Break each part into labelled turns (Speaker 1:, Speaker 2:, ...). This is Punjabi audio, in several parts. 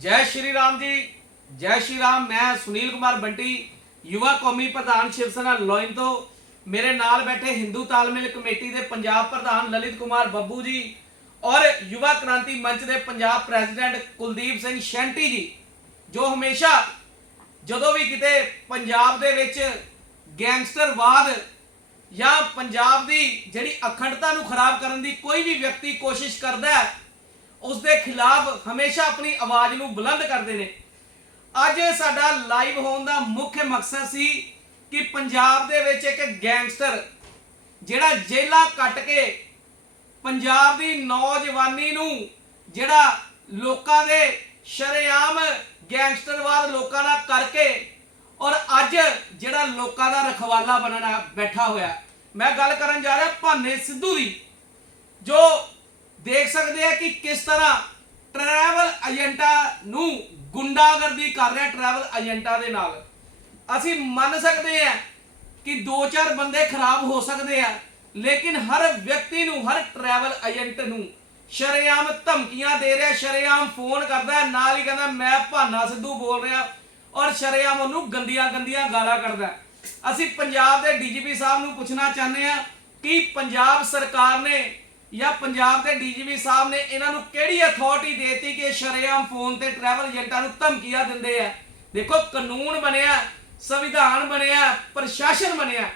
Speaker 1: ਜੈ ਸ਼੍ਰੀ ਰਾਮ ਜੀ, ਜੈ ਸ਼੍ਰੀ ਰਾਮ, ਮੈਂ ਸੁਨੀਲ ਕੁਮਾਰ ਬੰਟੀ, ਯੁਵਾ ਕੌਮੀ ਪ੍ਰਧਾਨ ਸ਼ਿਵ ਸੈਨਾ ਲੋਇਨ ਤੋਂ। ਮੇਰੇ ਨਾਲ ਬੈਠੇ ਹਿੰਦੂ ਤਾਲਮੇਲ ਕਮੇਟੀ ਦੇ ਪੰਜਾਬ ਪ੍ਰਧਾਨ ਲਲਿਤ ਕੁਮਾਰ ਬੱਬੂ ਜੀ ਔਰ ਯੁਵਾ ਕ੍ਰਾਂਤੀ ਮੰਚ ਦੇ ਪੰਜਾਬ ਪ੍ਰੈਜ਼ੀਡੈਂਟ ਕੁਲਦੀਪ ਸਿੰਘ ਸ਼ੈਂਟੀ ਜੀ, ਜੋ ਹਮੇਸ਼ਾ ਜਦੋਂ ਵੀ ਕਿਤੇ ਪੰਜਾਬ ਦੇ ਵਿੱਚ ਗੈਂਗਸਟਰਵਾਦ ਜਾਂ ਪੰਜਾਬ ਦੀ ਜਿਹੜੀ ਅਖੰਡਤਾ ਨੂੰ ਖਰਾਬ ਕਰਨ ਦੀ ਕੋਈ ਵੀ ਵਿਅਕਤੀ ਕੋਸ਼ਿਸ਼ ਕਰਦਾ ਹੈ ਉਸ ਦੇ ਖਿਲਾਫ ਹਮੇਸ਼ਾ ਆਪਣੀ ਆਵਾਜ਼ ਨੂੰ ਬੁਲੰਦ ਕਰਦੇ ਨੇ। ਅੱਜ ਸਾਡਾ ਲਾਈਵ ਹੋਣ ਦਾ ਮੁੱਖ ਮਕਸਦ ਸੀ ਕਿ ਪੰਜਾਬ ਦੇ ਵਿੱਚ ਇੱਕ ਗੈਂਗਸਟਰ ਜਿਹੜਾ ਜੇਲਾ ਕੱਟ ਕੇ ਪੰਜਾਬ ਦੀ ਨੌਜਵਾਨੀ ਨੂੰ ਜਿਹੜਾ ਲੋਕਾਂ ਦੇ ਸ਼ਰੇਆਮ ਗੈਂਗਸਟਰਵਾਦ ਲੋਕਾਂ ਨਾਲ ਕਰਕੇ ਔਰ ਅੱਜ ਜਿਹੜਾ ਲੋਕਾਂ ਦਾ ਰਖਵਾਲਾ ਬਣਨਾ ਬੈਠਾ ਹੋਇਆ। ਮੈਂ ਗੱਲ ਕਰਨ ਜਾ ਰਿਹਾ ਭਾਨੇ ਸਿੱਧੂ ਦੀ, ਜੋ ਦੇਖ ਸਕਦੇ ਆ ਕਿ ਕਿਸ ਤਰ੍ਹਾਂ ਟਰੈਵਲ ਏਜੰਟਾਂ ਨੂੰ ਗੁੰਡਾਗਰਦੀ ਕਰ ਰਿਹਾ ਟਰੈਵਲ ਏਜੰਟਾਂ ਦੇ ਨਾਲ। ਅਸੀਂ ਮੰਨ ਸਕਦੇ ਆ ਕਿ ਦੋ ਚਾਰ ਬੰਦੇ ਖਰਾਬ ਹੋ ਸਕਦੇ ਆ, ਲੇਕਿਨ ਹਰ ਵਿਅਕਤੀ ਨੂੰ, ਹਰ ਟਰੈਵਲ ਏਜੰਟ ਨੂੰ ਸ਼ਰੇਆਮ ਧਮਕੀਆਂ ਦੇ ਰਿਹਾ, ਸ਼ਰੇਆਮ ਫੋਨ ਕਰਦਾ, ਨਾਲ ਹੀ ਕਹਿੰਦਾ, ਮੈਂ ਭਾਨਾ ਸਿੱਧੂ ਬੋਲ ਰਿਹਾ ਔਰ ਸ਼ਰੇਆਮ ਉਹਨੂੰ ਗੰਦੀਆਂ ਗੰਦੀਆਂ ਗਾਲਾਂ ਕੱਢਦਾ ਅਸੀਂ ਪੰਜਾਬ ਦੇ ਡੀਜੀਪੀ ਸਾਹਿਬ ਨੂੰ ਪੁੱਛਣਾ ਚਾਹੁੰਦੇ ਆ ਕਿ ਪੰਜਾਬ ਸਰਕਾਰ ਨੇ ਜਾਂ ਪੰਜਾਬ ਦੇ ਡੀਜੀਪੀ ਸਾਹਿਬ ਨੇ ਇਹਨਾਂ ਨੂੰ ਕਿਹੜੀ ਅਥਾਰਟੀ ਦੇਤੀ ਕਿ ਸ਼ਰੇਆਮ ਫੋਨ ਤੇ ਟਰੈਵਲ ਏਜੰਟਾਂ ਨੂੰ ਧਮਕੀਆਂ ਦਿੰਦੇ ਆ? ਦੇਖੋ, ਕਾਨੂੰਨ ਬਣਿਆ, ਸੰਵਿਧਾਨ ਬਣਿਆ, ਪ੍ਰਸ਼ਾਸਨ ਬਣਿਆ।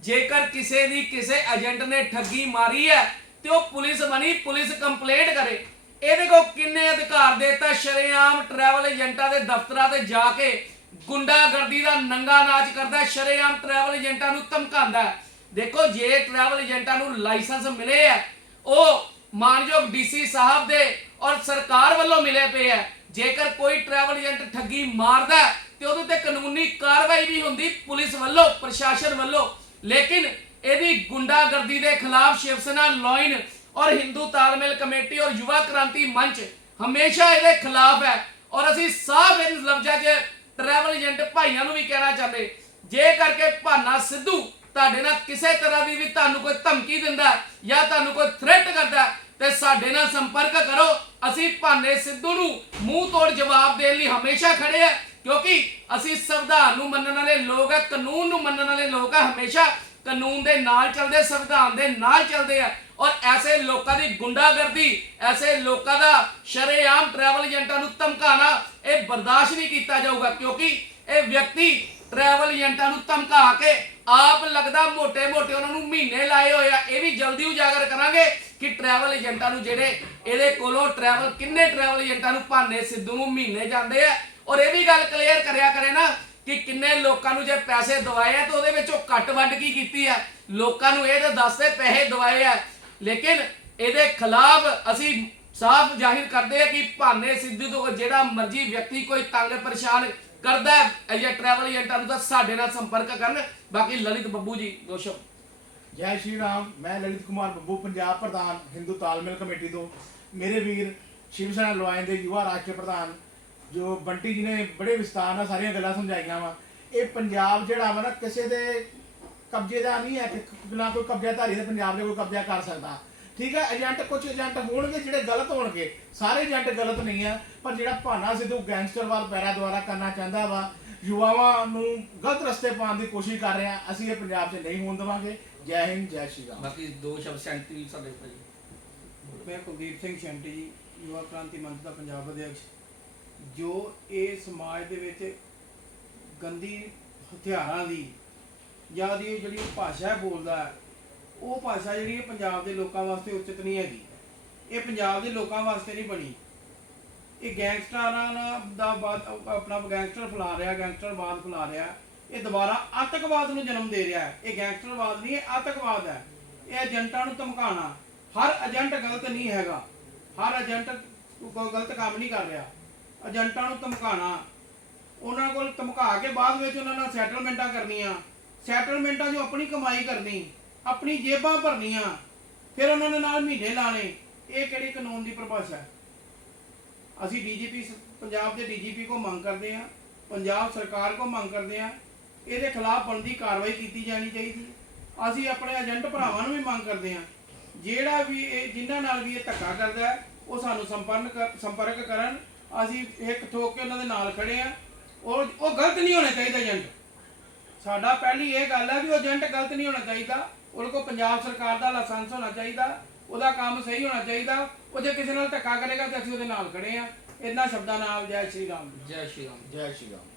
Speaker 1: ਜੇਕਰ ਕਿਸੇ ਦੀ ਕਿਸੇ ਏਜੰਟ ਨੇ ਠੱਗੀ ਮਾਰੀ ਹੈ ਤੇ ਉਹ ਪੁਲਿਸ ਬਣੀ, ਪੁਲਿਸ ਕੰਪਲੇਂਟ ਕਰੇ। ਇਹਦੇ ਕੋ ਕਿੰਨੇ ਅਧਿਕਾਰ ਦੇਤਾ ਸ਼ਰੇਆਮ ਟਰੈਵਲ ਏਜੰਟਾਂ ਦੇ ਦਫ਼ਤਰਾਂ ਤੇ ਜਾ ਕੇ। ਗੁੰਡਾਗਰਦੀ ਦਾ ਨੰਗਾ ਨਾਚ ਕਰਦਾ ਸ਼ਰੇਆਮ ਟਰੈਵਲ ਏਜੰਟਾਂ ਨੂੰ ਧਮਕਾਉਂਦਾ ਹੈ। ਦੇਖੋ, ਜੇ ਟਰੈਵਲ ਏਜੰਟਾਂ ਨੂੰ ਲਾਇਸੈਂਸ ਮਿਲੇ ਹੈ ਉਹ ਮਾਨਯੋਗ ਡੀਸੀ ਸਾਹਿਬ ਦੇ ਔਰ ਸਰਕਾਰ ਵੱਲੋਂ ਮਿਲੇ ਪਏ ਹੈ ਜੇਕਰ ਕੋਈ ਟਰੈਵਲ ਏਜੰਟ ਠੱਗੀ ਮਾਰਦਾ ਤੇ ਉਹਦੇ ਤੇ ਕਾਨੂੰਨੀ ਕਾਰਵਾਈ ਵੀ ਹੁੰਦੀ ਪੁਲਿਸ ਵੱਲੋਂ, ਪ੍ਰਸ਼ਾਸਨ ਵੱਲੋਂ। ਲੇਕਿਨ ਇਹਦੀ ਗੁੰਡਾਗਰਦੀ ਦੇ ਖਿਲਾਫ ਸ਼ਿਵ ਸੈਨਾ ਲੋਇਨ ਔਰ ਹਿੰਦੂ ਤਾਲਮੇਲ ਕਮੇਟੀ ਔਰ ਯੁਵਾ ਕ੍ਰਾਂਤੀ ਮੰਚ ਹਮੇਸ਼ਾ ਇਹਦੇ ਖਿਲਾਫ ਹੈ। ਔਰ ਅਸੀਂ ਸਾਫ਼ ਇਹ ਲਫ਼ਜ਼ਾਂ 'ਚ ਟਰੈਵਲ ਏਜੰਟ ਭਾਈਆਂ ਨੂੰ ਵੀ ਕਹਿਣਾ ਚਾਹੁੰਦੇ। ਜੇ ਕਰਕੇ ਭਾਨਾ ਸਿੱਧੂ ਤੁਹਾਡੇ ਨਾਲ ਕਿਸੇ ਤਰ੍ਹਾਂ ਦੀ ਵੀ ਤੁਹਾਨੂੰ ਕੋਈ ਧਮਕੀ ਦਿੰਦਾ ਜਾਂ ਤੁਹਾਨੂੰ ਕੋਈ ਥ੍ਰੈਟ ਕਰਦਾ ਹੈ, ਤੇ ਸਾਡੇ ਨਾਲ ਸੰਪਰਕ ਕਰੋ। ਅਸੀਂ ਭਾਨੇ ਸਿੱਧੂ ਨੂੰ ਮੂੰਹ ਤੋੜ ਜਵਾਬ ਦੇਣ ਲਈ ਹਮੇਸ਼ਾ ਖੜੇ ਆ ਕਿਉਂਕਿ ਅਸੀਂ ਸੰਵਿਧਾਨ ਨੂੰ ਮੰਨਣ ਵਾਲੇ ਲੋਕ ਆ ਕਾਨੂੰਨ ਨੂੰ ਮੰਨਣ ਵਾਲੇ ਲੋਕ ਆ ਹਮੇਸ਼ਾ। ਕਾਨੂੰਨ ਦੇ ਨਾਲ ਚੱਲਦੇ ਸੰਵਿਧਾਨ ਦੇ ਨਾਲ ਚੱਲਦੇ ਆ। ਔਰ ਐਸੇ ਲੋਕਾਂ ਦੀ ਗੁੰਡਾਗਰਦੀ ਐਸੇ ਲੋਕਾਂ ਦਾ ਸ਼ਰੇਆਮ ਟਰੈਵਲ ਏਜੰਟਾਂ ਨੂੰ ਧਮਕਾਣਾ ਇਹ ਬਰਦਾਸ਼ਤ ਨਹੀਂ ਕੀਤਾ ਜਾਊਗਾ ਕਿਉਂਕਿ ਇਹ ਵਿਅਕਤੀ ਟਰੈਵਲ ਏਜੰਟਾਂ ਨੂੰ ਧਮਕਾ ਕੇ ਆਪ ਲੱਗਦਾ ਮੋٹے-ਮੋٹے ਉਹਨਾਂ ਨੂੰ ਮਹੀਨੇ ਲਾਏ ਹੋਏ ਆ। ਇਹ ਵੀ ਜਲਦੀ ਉਜਾਗਰ ਕਰਾਂਗੇ ਕਿ ਟਰੈਵਲ ਏਜੰਟਾਂ ਨੂੰ ਜਿਹੜੇ ਇਹਦੇ ਕੋਲੋਂ ਟਰੈਵਲ ਕਿੰਨੇ ਟਰੈਵਲ ਏਜੰਟਾਂ ਨੂੰ ਭਾਨੇ ਸਿੱਧੂ ਨੂੰ ਮਹੀਨੇ ਜਾਂਦੇ ਆ। ਔਰ ਇਹ ਵੀ ਗੱਲ ਕਲੀਅਰ ਕਰਿਆ ਕਰੇ ਨਾ ਕਿ ਕਿੰਨੇ ਲੋਕਾਂ ਨੂੰ ਜੇ ਪੈਸੇ ਦਵਾਏ ਆ ਤਾਂ ਉਹਦੇ ਵਿੱਚ ਉਹ ਕੱਟ ਵੱਢ ਕੀ ਕੀਤੀ ਆ? ਲੋਕਾਂ ਨੂੰ ਇਹ ਤਾਂ ਦੱਸਦੇ ਪੈਸੇ ਦਵਾਏ ਆ। ਲੇਕਿਨ ਇਹਦੇ ਖਿਲਾਫ ਅਸੀਂ ਸਾਫ਼ ਜ਼ਾਹਿਰ ਕਰਦੇ ਆ ਕਿ ਭਾਨੇ ਸਿੱਧੂ ਤੋਂ ਜਿਹੜਾ ਮਰਜ਼ੀ ਵਿਅਕਤੀ ਕੋਈ ਤੰਗ ਪਰੇਸ਼ਾਨ ਕਰਦਾ ਹੈ। ਇਹ ਟਰੈਵਲ ਏਜੰਟਾਂ ਨੂੰ ਤਾਂ ਸਾਡੇ ਨਾਲ ਸੰਪਰਕ ਕਰਨ। ਬਾਕੀ ਲਲਿਤ ਬੱਬੂ ਜੀ ਦੋ
Speaker 2: ਜੈ ਸ਼੍ਰੀ ਰਾਮ, ਮੈਂ ਲਲਿਤ ਕੁਮਾਰ ਬੱਬੂ, ਪੰਜਾਬ ਪ੍ਰਧਾਨ, ਹਿੰਦੂ ਤਾਲਮੇਲ ਕਮੇਟੀ ਤੋਂ। ਮੇਰੇ ਵੀਰ ਸ਼ਿਵ ਸੈਨਾ ਲੋਇਨ ਦੇ ਯੁਵਾ ਰਾਸ਼ਟਰੀ ਪ੍ਰਧਾਨ, ਜੋ ਬੰਟੀ ਜੀ ਨੇ ਬੜੇ ਵਿਸਤਾਰ ਨਾਲ ਸਾਰੀਆਂ ਗੱਲਾਂ ਸਮਝਾਈਆਂ ਵਾ। ਇਹ ਪੰਜਾਬ ਜਿਹੜਾ ਵਾ ਨਾ, ਕਿਸੇ ਦੇ ਕਬਜ਼ੇ ਦਾ ਨਹੀਂ ਹੈ ਕਿ ਨਾ ਕੋਈ ਕਬਜ਼ਾਧਾਰੀ ਦੇ ਪੰਜਾਬ ਦੇ ਕੋਈ ਕਬਜ਼ਾ ਕਰ ਸਕਦਾ। ਠੀਕ ਹੈ ਏਜੰਟ ਕੁਝ ਏਜੰਟ ਹੋਣਗੇ ਜਿਹੜੇ ਗਲਤ ਹੋਣਗੇ। ਸਾਰੇ ਏਜੰਟ ਗਲਤ ਨਹੀਂ ਆ ਪਰ ਜਿਹੜਾ ਭਾਨਾ ਸਿੱਧੂ ਗੈਂਗਸਟਰਵਾਦ ਪੈਰਾ ਦੁਆਰਾ ਕਰਨਾ ਚਾਹੁੰਦਾ ਵਾ ਯੁਵਾਵਾਂ ਨੂੰ ਗਲਤ ਰਸਤੇ ਪਾਉਣ ਦੀ ਕੋਸ਼ਿਸ਼ ਕਰ ਰਿਹਾ ਅਸੀਂ ਇਹ ਪੰਜਾਬ 'ਚ ਨਹੀਂ ਹੋਣ ਦੇਵਾਂਗੇ। ਜੈ ਹਿੰਦ ਜੈ ਸ਼੍ਰੀ ਰਾਮ।
Speaker 1: ਬਾਕੀ ਦੋ ਸ਼ਬਦ ਸੈਂਟੀ ਸਾਡੇ ਭਾਈ
Speaker 3: ਮੈਂ ਕੁਲਦੀਪ ਸਿੰਘ ਸ਼ੈਂਟੀ ਜੀ ਯੁਵਾ ਕ੍ਰਾਂਤੀ ਮੰਚ ਦਾ ਪੰਜਾਬ ਅਧਿਆਕਸ਼ ਜੋ ਇਹ ਸਮਾਜ ਦੇ ਵਿੱਚ ਗੰਦੀ ਹਥਿਆਰਾਂ ਦੀ ਜਾਂ ਦੀ ਜਿਹੜੀ ਭਾਸ਼ਾ ਬੋਲਦਾ ਹੈ, ਉਹ ਭਾਸ਼ਾ ਜਿਹੜੀ ਇਹ ਪੰਜਾਬ ਦੇ ਲੋਕਾਂ ਵਾਸਤੇ ਉਚਿਤ ਨਹੀਂ ਹੈਗੀ। ਇਹ ਪੰਜਾਬ ਦੇ ਲੋਕਾਂ ਵਾਸਤੇ ਨਹੀਂ ਬਣੀ। ਇਹ ਗੈਂਗਸਟਰਾਂ ਦਾ ਆਪਣਾ ਗੈਂਗਸਟਰ ਫੈਲਾ ਰਿਹਾ, ਗੈਂਗਸਟਰਵਾਦ ਫੈਲਾ ਰਿਹਾ। ਇਹ ਦੁਬਾਰਾ ਆਤੰਕਵਾਦ ਨੂੰ ਜਨਮ ਦੇ ਰਿਹਾ ਹੈ। ਇਹ ਗੈਂਗਸਟਰਵਾਦ ਨਹੀਂ, ਇਹ ਆਤੰਕਵਾਦ ਹੈ। ਇਹ ਏਜੰਟਾਂ ਨੂੰ ਧਮਕਾਉਣਾ। ਹਰ ਏਜੰਟ ਗਲਤ ਨਹੀਂ ਹੈਗਾ। ਹਰ ਏਜੰਟ ਗਲਤ ਕੰਮ ਨਹੀਂ ਕਰ ਰਿਹਾ। ਏਜੰਟਾਂ ਨੂੰ ਧਮਕਾਉਣਾ। ਉਹਨਾਂ ਕੋਲ ਧਮਕਾ ਕੇ ਬਾਅਦ ਵਿੱਚ ਉਹਨਾਂ ਨਾਲ ਸੈਟਲਮੈਂਟਾਂ ਕਰਨੀਆਂ। ਸੈਟਲਮੈਂਟਾਂ ਜੋ ਆਪਣੀ ਕਮਾਈ ਕਰਨੀ। ਆਪਣੀ ਜੇਬਾਂ ਭਰਨੀਆਂ, ਫਿਰ ਉਹਨਾਂ ਦੇ ਨਾਲ ਮਹੀਨੇ ਲਾਣੇ ਇਹ ਕਿਹੜੀ ਕਾਨੂੰਨ ਦੀ ਪਰਿਭਾਸ਼ਾ ਹੈ? ਅਸੀਂ ਡੀਜੀਪੀ ਪੰਜਾਬ ਦੇ ਡੀਜੀਪੀ ਕੋ ਮੰਗ ਕਰਦੇ ਹਾਂ, ਪੰਜਾਬ ਸਰਕਾਰ ਕੋ ਮੰਗ ਕਰਦੇ ਹਾਂ, ਇਹਦੇ ਖਿਲਾਫ ਬਣਦੀ ਕਾਰਵਾਈ ਕੀਤੀ ਜਾਣੀ ਚਾਹੀਦੀ ਅਸੀਂ ਆਪਣੇ ਏਜੰਟ ਭਰਾਵਾਂ ਨੂੰ ਵੀ ਮੰਗ ਕਰਦੇ ਹਾਂ, ਜਿਹੜਾ ਵੀ ਇਹ, ਜਿਨ੍ਹਾਂ ਨਾਲ ਵੀ ਇਹ ਧੱਕਾ ਕਰਦਾ ਹੈ, ਉਹ ਸਾਨੂੰ ਸੰਪਰਕ ਸੰਪਰਕ ਕਰਨ। ਅਸੀਂ ਇੱਕ ਠੋਕ ਕੇ ਉਹਨਾਂ ਦੇ ਨਾਲ ਖੜੇ ਆ ਉਹ ਉਹ ਗਲਤ ਨਹੀਂ ਹੋਣਾ ਚਾਹੀਦਾ ਏਜੰਟ। ਸਾਡਾ ਪਹਿਲੀ ਇਹ ਗੱਲ ਹੈ ਵੀ ਉਹ ਏਜੰਟ ਗਲਤ ਨਹੀਂ ਹੋਣਾ ਚਾਹੀਦਾ। ਉਹਦੇ ਕੋਲ ਪੰਜਾਬ ਸਰਕਾਰ ਦਾ ਲਾਇਸੈਂਸ ਹੋਣਾ ਚਾਹੀਦਾ ਉਹਦਾ ਕੰਮ ਸਹੀ ਹੋਣਾ ਚਾਹੀਦਾ ਉਹ ਜੇ ਕਿਸੇ ਨਾਲ ਧੱਕਾ ਕਰੇਗਾ ਤੇ ਅਸੀਂ ਉਹਦੇ ਨਾਲ ਖੜੇ ਆ ਇਹਨਾਂ ਸ਼ਬਦਾਂ ਨਾਲ ਜੈ ਸ਼੍ਰੀ ਰਾਮ
Speaker 1: ਜੈ। ਸ਼੍ਰੀ ਰਾਮ
Speaker 2: ਜੈ ਸ਼੍ਰੀ ਰਾਮ।